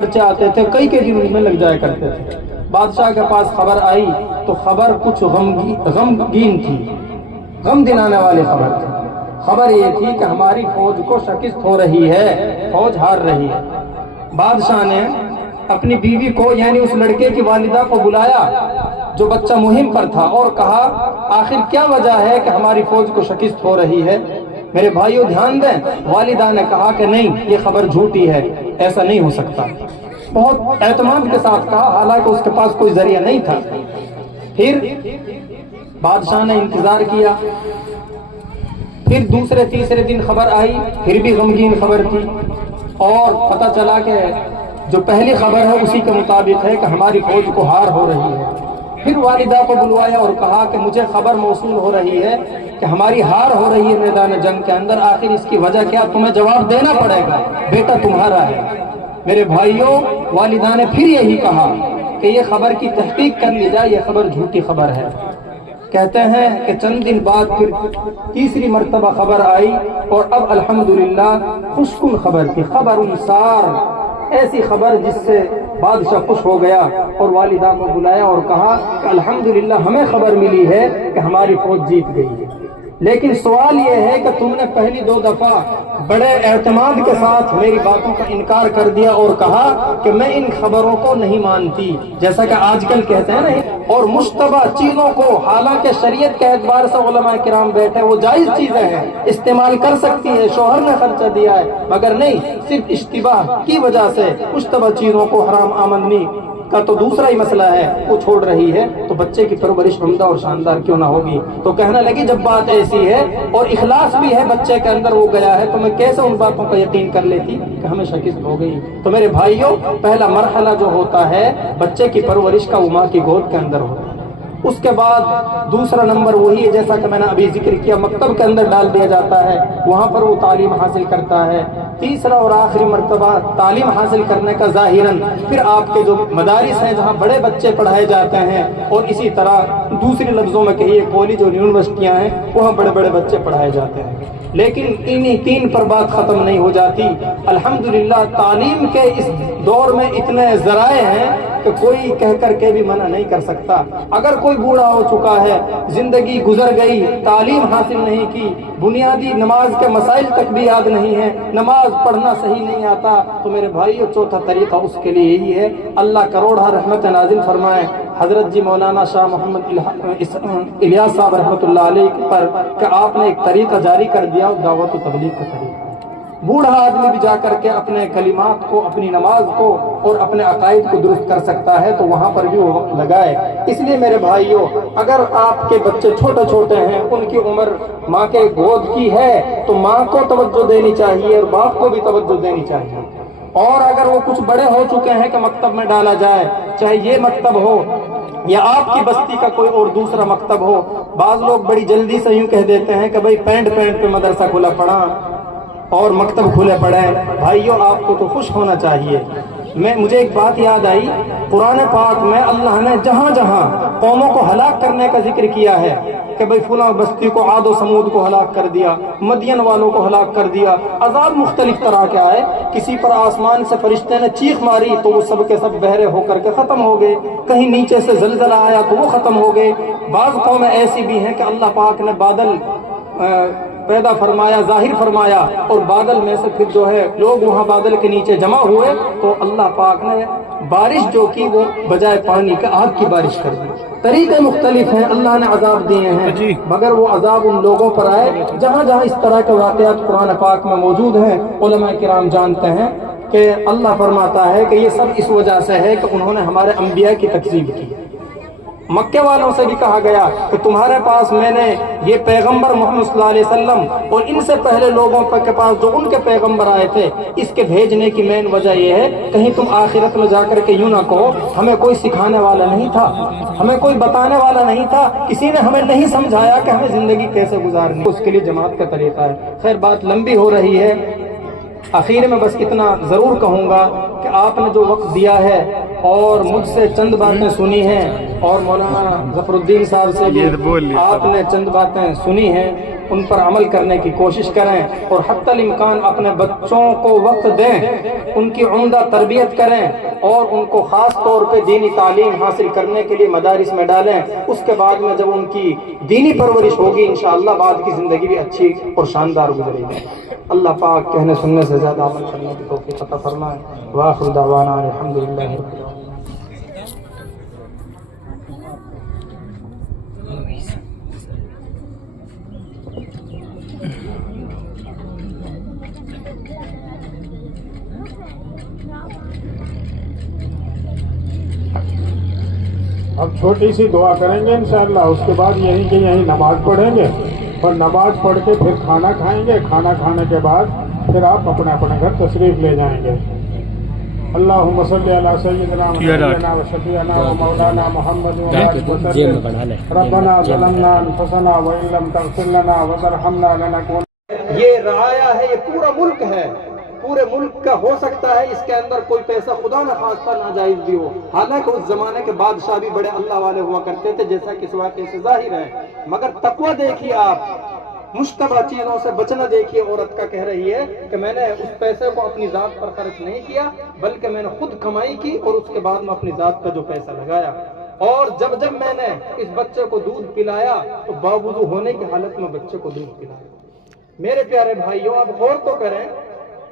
بچے آتے تھے کئی دن میں لگ جایا کرتے تھے۔ بادشاہ کے پاس خبر آئی تو خبر کچھ غمگین تھی، غم دلانے والی خبر تھی۔ خبر یہ تھی کہ ہماری فوج کو شکست ہو رہی ہے، فوج ہار رہی ہے۔ بادشاہ نے اپنی بیوی کو یعنی اس لڑکے کی والدہ کو بلایا جو بچہ مہم پر تھا اور کہا آخر کیا وجہ ہے کہ ہماری فوج کو شکست ہو رہی ہے؟ میرے بھائیوں دھیان دیں، والدہ نے کہا کہ نہیں، یہ خبر جھوٹی ہے، ایسا نہیں ہو سکتا۔ بہت اعتماد کے ساتھ کہا، حالانکہ اس کے پاس کوئی ذریعہ نہیں تھا۔ پھر بادشاہ نے انتظار کیا، پھر دوسرے تیسرے دن خبر آئی، پھر بھی غمگین خبر تھی، اور پتہ چلا کہ جو پہلی خبر ہے اسی کے مطابق ہے کہ ہماری فوج کو ہار ہو رہی ہے۔ پھر والدہ کو بلوایا اور کہا کہ مجھے خبر موصول ہو رہی ہے کہ ہماری ہار ہو رہی ہے میدان جنگ کے اندر، آخر اس کی وجہ کیا؟ تمہیں جواب دینا پڑے گا، بیٹا تمہارا ہے۔ میرے بھائیوں، والدہ نے پھر یہی کہا کہ یہ خبر کی تحقیق کر لی جائے، یہ خبر جھوٹی خبر ہے۔ کہتے ہیں کہ چند دن بعد پھر تیسری مرتبہ خبر آئی، اور اب الحمدللہ خوشکن خبر تھی، خبر انصار، ایسی خبر جس سے بادشاہ خوش ہو گیا، اور والدہ کو بلایا اور کہا کہ الحمدللہ ہمیں خبر ملی ہے کہ ہماری فوج جیت گئی ہے۔ لیکن سوال یہ ہے کہ تم نے پہلی 2 دفعہ بڑے اعتماد کے ساتھ میری باتوں کا انکار کر دیا اور کہا کہ میں ان خبروں کو نہیں مانتی، جیسا کہ آج کل کہتے ہیں نا، اور مشتبہ چیزوں کو حالانکہ شریعت کے اعتبار سے علماء کرام بیٹھے وہ جائز چیزیں ہیں، استعمال کر سکتی ہے، شوہر نے خرچہ دیا ہے، مگر نہیں، صرف اشتباہ کی وجہ سے مشتبہ چیزوں کو حرام آمدنی کا تو دوسرا ہی مسئلہ ہے وہ چھوڑ رہی ہے، تو بچے کی پرورش عمدہ اور شاندار کیوں نہ ہوگی؟ تو کہنے لگی جب بات ایسی ہے اور اخلاص بھی ہے بچے کے اندر وہ گیا ہے، تو میں کیسے ان باتوں کا یقین کر لیتی کہ ہمیں شکست ہو گئی؟ تو میرے بھائیوں، پہلا مرحلہ جو ہوتا ہے بچے کی پرورش کا، وہ ماں کی گود کے اندر ہوتا ہے۔ اس کے بعد دوسرا نمبر وہی ہے جیسا کہ میں نے ابھی ذکر کیا، مکتب کے اندر ڈال دیا جاتا ہے، وہاں پر وہ تعلیم حاصل کرتا ہے۔ تیسرا اور آخری مرتبہ تعلیم حاصل کرنے کا ظاہراً پھر آپ کے جو مدارس ہیں جہاں بڑے بچے پڑھائے جاتے ہیں، اور اسی طرح دوسرے لفظوں میں کہیے کالج اور یونیورسٹیاں ہیں، وہاں بڑے بڑے بچے پڑھائے جاتے ہیں۔ لیکن انہی 3 پر بات ختم نہیں ہو جاتی۔ الحمدللہ تعلیم کے اس دور میں اتنے ذرائع ہیں کہ کوئی کہہ کر کے بھی منع نہیں کر سکتا۔ اگر کوئی بوڑھا ہو چکا ہے، زندگی گزر گئی، تعلیم حاصل نہیں کی، بنیادی نماز کے مسائل تک بھی یاد نہیں ہے، نماز پڑھنا صحیح نہیں آتا، تو میرے بھائیو چوتھا طریقہ اس کے لیے یہی ہے، اللہ کروڑہ رحمت نازل فرمائے حضرت جی مولانا شاہ محمد الیاس صاحب رحمۃ اللہ علیہ پر کہ آپ نے ایک طریقہ جاری کر دیا، دعوت و تبلیغ کا طریقہ۔ بوڑھا آدمی بھی جا کر کے اپنے کلمات کو، اپنی نماز کو اور اپنے عقائد کو درست کر سکتا ہے، تو وہاں پر بھی وہ وقت لگائے۔ اس لیے میرے بھائیوں، اگر آپ کے بچے چھوٹے چھوٹے ہیں، ان کی عمر ماں کے گود کی ہے، تو ماں کو توجہ دینی چاہیے اور باپ کو بھی توجہ دینی چاہیے۔ اور اگر وہ کچھ بڑے ہو چکے ہیں کہ مکتب میں ڈالا جائے، چاہے یہ مکتب ہو یا آپ کی بستی کا کوئی اور دوسرا مکتب ہو۔ بعض لوگ بڑی جلدی سے یوں کہہ دیتے ہیں کہ بھائی پینٹ پہ مدرسہ کھلا پڑا اور مکتب کھلے پڑے۔ بھائیوں، آپ کو تو خوش ہونا چاہیے۔ مجھے ایک بات یاد آئی، قرآن پاک میں اللہ نے جہاں جہاں قوموں کو ہلاک کرنے کا ذکر کیا ہے کہ بھئی فلاں بستی کو، عاد و سمود کو ہلاک کر دیا، مدین والوں کو ہلاک کر دیا، عذاب مختلف طرح کے آئے، کسی پر آسمان سے فرشتے نے چیخ ماری تو وہ سب کے سب بہرے ہو کر کے ختم ہو گئے، کہیں نیچے سے زلزلہ آیا تو وہ ختم ہو گئے۔ بعض قومیں ایسی بھی ہیں کہ اللہ پاک نے بادل پیدا فرمایا، ظاہر فرمایا، اور بادل میں سے پھر جو ہے لوگ وہاں بادل کے نیچے جمع ہوئے تو اللہ پاک نے بارش جو کی وہ بجائے پانی کا آگ کی بارش کر دی۔ طریقے مختلف ہیں، اللہ نے عذاب دیے ہیں، مگر وہ عذاب ان لوگوں پر آئے جہاں جہاں اس طرح کے واقعات قرآن پاک میں موجود ہیں۔ علماء کرام جانتے ہیں کہ اللہ فرماتا ہے کہ یہ سب اس وجہ سے ہے کہ انہوں نے ہمارے انبیاء کی تکذیب کی۔ مکے والوں سے بھی کہا گیا کہ تمہارے پاس میں نے یہ پیغمبر محمد صلی اللہ علیہ وسلم اور ان سے پہلے لوگوں کے پاس جو ان کے پیغمبر آئے تھے، اس کے بھیجنے کی مین وجہ یہ ہے کہیں تم آخرت میں جا کر کے یوں نہ کہو ہمیں کوئی سکھانے والا نہیں تھا، ہمیں کوئی بتانے والا نہیں تھا، کسی نے ہمیں نہیں سمجھایا کہ ہمیں زندگی کیسے گزارنی۔ اس کے لیے جماعت کا طریقہ ہے۔ خیر، بات لمبی ہو رہی ہے، آخر میں بس اتنا ضرور کہوں گا کہ آپ نے جو وقت دیا ہے اور مجھ سے چند باتیں سنی ہیں اور مولانا ظفر الدین صاحب سے بھی آپ نے چند باتیں سنی ہیں، ان پر عمل کرنے کی کوشش کریں اور حتی الامکان اپنے بچوں کو وقت دیں، ان کی عمدہ تربیت کریں اور ان کو خاص طور پہ دینی تعلیم حاصل کرنے کے لیے مدارس میں ڈالیں۔ اس کے بعد میں جب ان کی دینی پرورش ہوگی انشاءاللہ بعد کی زندگی بھی اچھی اور شاندار گزرے گی۔ اللہ پاک کہنے سننے سے زیادہ عمل کرنے کی توفیق عطا فرمائے۔ وآخر دعوانا الحمدللہ رب العالمین۔ اب چھوٹی سی دعا کریں گے انشاءاللہ، اس کے بعد یہیں کہ یہیں نماز پڑھیں گے اور نماز پڑھ کے پھر کھانا کھائیں گے، کھانا کھانے کے بعد پھر آپ اپنے اپنے گھر تشریف لے جائیں گے۔ اللہم صلی علی سیدنا محمد و شفیعنا و مولانا محمد و وسلم ربنا ظلمنا انفسنا وان لم تغفر لنا وترحمنا لنکونن۔ یہ رعایا ہے، یہ پورا ملک ہے، پورے ملک کا ہو سکتا ہے اس کے اندر کوئی پیسہ خدا نہ خواستہ ناجائز بھی ہو، حالانکہ اس زمانے کے بادشاہ بھی بڑے اللہ والے ہوا کرتے تھے جیسا کہ اس واقعے سے ظاہر ہے، مگر تقوی دیکھیے آپ، مشتبہ چیزوں سے بچنا دیکھیے۔ عورت کا کہہ رہی ہے کہ میں نے اس پیسے کو اپنی ذات پر خرچ نہیں کیا بلکہ میں نے خود کمائی کی اور اس کے بعد میں اپنی ذات کا جو پیسہ لگایا، اور جب میں نے اس بچے کو دودھ پلایا تو باوضو ہونے کی حالت میں بچے کو دودھ پلایا۔ میرے پیارے بھائیوں آپ غور تو کریں،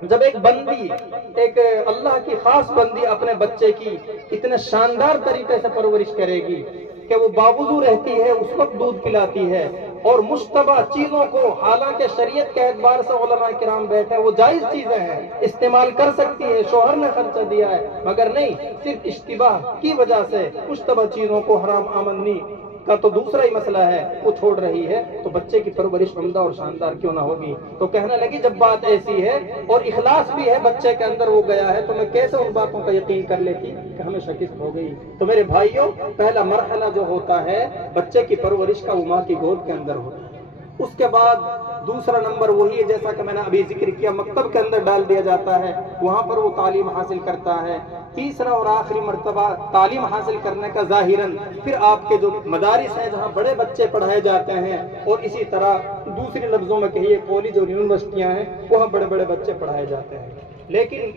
جب ایک بندی، ایک اللہ کی خاص بندی اپنے بچے کی اتنے شاندار طریقے سے پرورش کرے گی کہ وہ باوضو رہتی ہے، اس وقت دودھ پلاتی ہے، اور مشتبہ چیزوں کو حالانکہ شریعت کے اعتبار سے علماء کرام بیٹھے وہ جائز چیزیں ہیں، استعمال کر سکتی ہے، شوہر نے خرچہ دیا ہے، مگر نہیں، صرف اشتباہ کی وجہ سے مشتبہ چیزوں کو حرام آمدنی کا تو دوسرا ہی مسئلہ ہے وہ چھوڑ رہی ہے، تو بچے کی پرورش عمدہ اور شاندار کیوں نہ ہوگی؟ تو کہنے لگی جب بات ایسی ہے اور اخلاص بھی ہے بچے کے اندر وہ گیا ہے تو میں کیسے ان باتوں کا یقین کر لیتی کہ ہمیں شکست ہو گئی؟ تو میرے بھائیوں، پہلا مرحلہ جو ہوتا ہے بچے کی پرورش کا وہ ماں کی گود کے اندر ہوتا ہے۔ اس کے بعد دوسرا نمبر وہی ہے جیسا کہ میں نے ابھی ذکر کیا، مکتب کے اندر ڈال دیا جاتا ہے، وہاں پر وہ تعلیم حاصل کرتا ہے۔ تیسرا اور آخری مرتبہ تعلیم حاصل کرنے کا ظاہراً پھر آپ کے جو مدارس ہیں جہاں بڑے بچے پڑھائے جاتے ہیں، اور اسی طرح دوسرے لفظوں میں کہیے کالج اور یونیورسٹیاں ہیں وہاں بڑے بڑے بچے پڑھائے جاتے ہیں، لیکن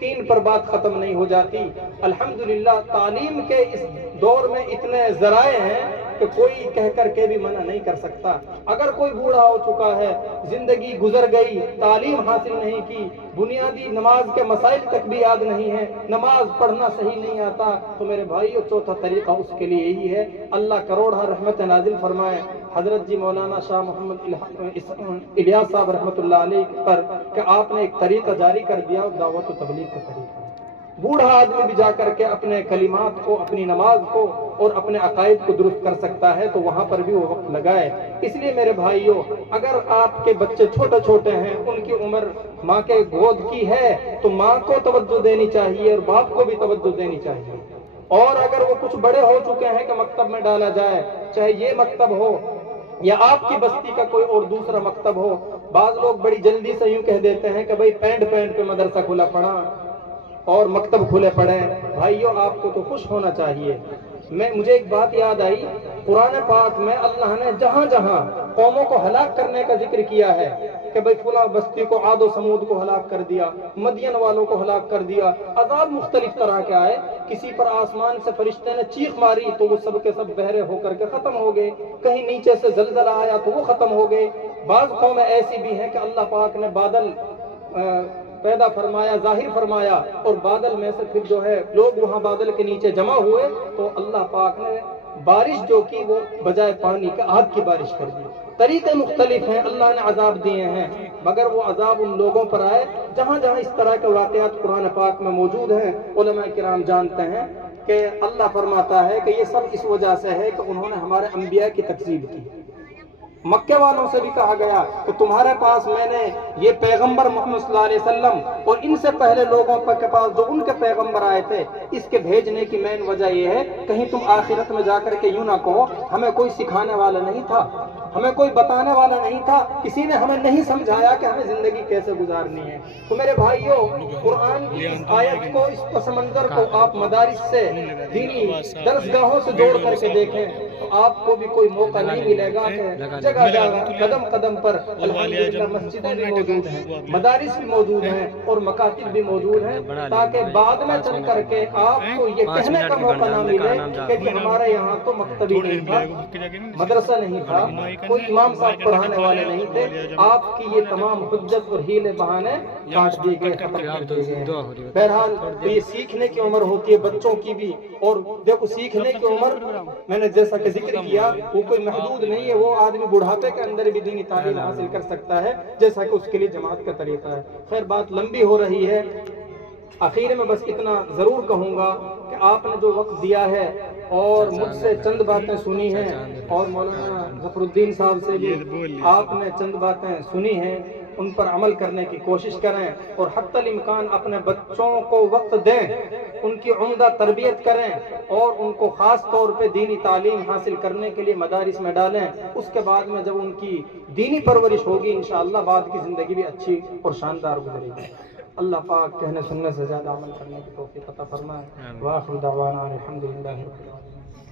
تین پر بات ختم نہیں ہو جاتی۔ الحمدللہ تعلیم کے اس دور میں اتنے ذرائع ہیں کہ کوئی کہہ کر کے بھی منع نہیں کر سکتا۔ اگر کوئی بوڑھا ہو چکا ہے، زندگی گزر گئی، تعلیم حاصل نہیں کی، بنیادی نماز کے مسائل تک بھی یاد نہیں ہے، نماز پڑھنا صحیح نہیں آتا، تو میرے بھائیو چوتھا طریقہ اس کے لیے یہی ہے، اللہ کروڑہ رحمت نازل فرمائے حضرت جی مولانا شاہ محمد الیاس صاحب رحمۃ اللہ علیہ پر کہ آپ نے ایک طریقہ جاری کر دیا، دعوت و تبلیغ کا طریقہ۔ بوڑھا آدمی بھی جا کر کے اپنے کلمات کو، اپنی نماز کو اور اپنے عقائد کو درست کر سکتا ہے، تو وہاں پر بھی وہ وقت لگائے۔ اس لیے میرے بھائیوں، اگر آپ کے بچے چھوٹے چھوٹے ہیں، ان کی عمر ماں کے گود کی ہے تو ماں کو توجہ دینی چاہیے اور باپ کو بھی توجہ دینی چاہیے، اور اگر وہ کچھ بڑے ہو چکے ہیں کہ مکتب میں ڈالا جائے، چاہے یہ مکتب ہو یا آپ کی بستی کا کوئی اور دوسرا مکتب ہو۔ بعض لوگ بڑی جلدی سے یوں کہہ دیتے ہیں کہ بھئی پینٹ پہ مدرسہ کھلا پڑا اور مکتب کھلے پڑے۔ بھائیوں آپ کو تو خوش ہونا چاہیے۔ مجھے ایک بات یاد آئی، قرآن پاک میں اللہ نے جہاں جہاں قوموں کو ہلاک کرنے کا ذکر کیا ہے کہ بھئی فلاں بستی کو عاد و سمود کو ہلاک کر دیا، مدین والوں کو ہلاک کر دیا، عذاب مختلف طرح کے آئے، کسی پر آسمان سے فرشتے نے چیخ ماری تو وہ سب کے سب بہرے ہو کر کے ختم ہو گئے، کہیں نیچے سے زلزلہ آیا تو وہ ختم ہو گئے۔ بعض قومیں ایسی بھی ہیں کہ اللہ پاک نے بادل پیدا فرمایا، ظاہر فرمایا، اور بادل میں سے پھر جو ہے لوگ وہاں بادل کے نیچے جمع ہوئے تو اللہ پاک نے بارش جو کی وہ بجائے پانی کا آگ کی بارش کر دی۔ طریقے مختلف ہیں، اللہ نے عذاب دیے ہیں، مگر وہ عذاب ان لوگوں پر آئے جہاں جہاں اس طرح کے واقعات قرآن پاک میں موجود ہیں۔ علماء کرام جانتے ہیں کہ اللہ فرماتا ہے کہ یہ سب اس وجہ سے ہے کہ انہوں نے ہمارے انبیاء کی تکذیب کی۔ مکے والوں سے بھی کہا گیا کہ تمہارے پاس میں نے یہ پیغمبر محمد صلی اللہ علیہ وسلم اور ان سے پہلے لوگوں کے پاس جو ان کے پیغمبر آئے تھے، اس کے بھیجنے کی مین وجہ یہ ہے کہیں تم آخرت میں جا کر کے یوں نہ کہو ہمیں کوئی سکھانے والا نہیں تھا، ہمیں کوئی بتانے والا نہیں تھا، کسی نے ہمیں نہیں سمجھایا کہ ہمیں زندگی کیسے گزارنی ہے۔ تو میرے بھائیوں، قرآن کی اس آیت کو، اس پس منظر کو آپ مدارس سے، دینی درسگاہوں سے جوڑ کر کے دیکھیں تو آپ کو بھی کوئی موقع نہیں ملے گا کہ جگہ جگہ قدم قدم پر الحمدللہ مسجدیں بھی موجود ہیں، مدارس بھی موجود ہیں اور مکاتب بھی موجود ہیں، تاکہ بعد میں چل کر کے آپ کو یہ کہنے کا موقع نہ ملے کہ ہمارے یہاں تو مکتبی نہیں تھا، مدرسہ نہیں تھا، کوئی امام صاحب پڑھانے والے نہیں تھے، آپ کی یہ تمام حجت اور ہیلے بہانے کاٹ دیے گئے، ختم کر دیے گئے۔ بہرحال تو یہ سیکھنے کی عمر ہوتی ہے بچوں کی بھی، اور دیکھو سیکھنے کی عمر میں نے جیسا کہ ذکر کیا وہ کوئی محدود نہیں ہے، وہ آدمی بڑھاپے کے اندر بھی دینی تعلیم حاصل کر سکتا ہے جیسا کہ اس کے لیے جماعت کا طریقہ ہے۔ خیر بات لمبی ہو رہی ہے، آخر میں بس اتنا ضرور کہوں گا کہ آپ نے جو وقت دیا ہے اور مجھ سے چند باتیں سنی ہیں اور مولانا ظفر الدین صاحب سے بھی آپ نے چند باتیں سنی ہیں، ان پر عمل کرنے کی کوشش کریں اور حتی الامکان اپنے بچوں کو وقت دیں، ان کی عمدہ تربیت کریں اور ان کو خاص طور پہ دینی تعلیم حاصل کرنے کے لیے مدارس میں ڈالیں۔ اس کے بعد میں جب ان کی دینی پرورش ہوگی انشاءاللہ بعد کی زندگی بھی اچھی اور شاندار گزرے گی۔ اللہ پاک کہنے سننے سے زیادہ عمل کرنے کی توفیق عطا فرمائے۔ وآخر دعوانا الحمدللہ رب العالمین۔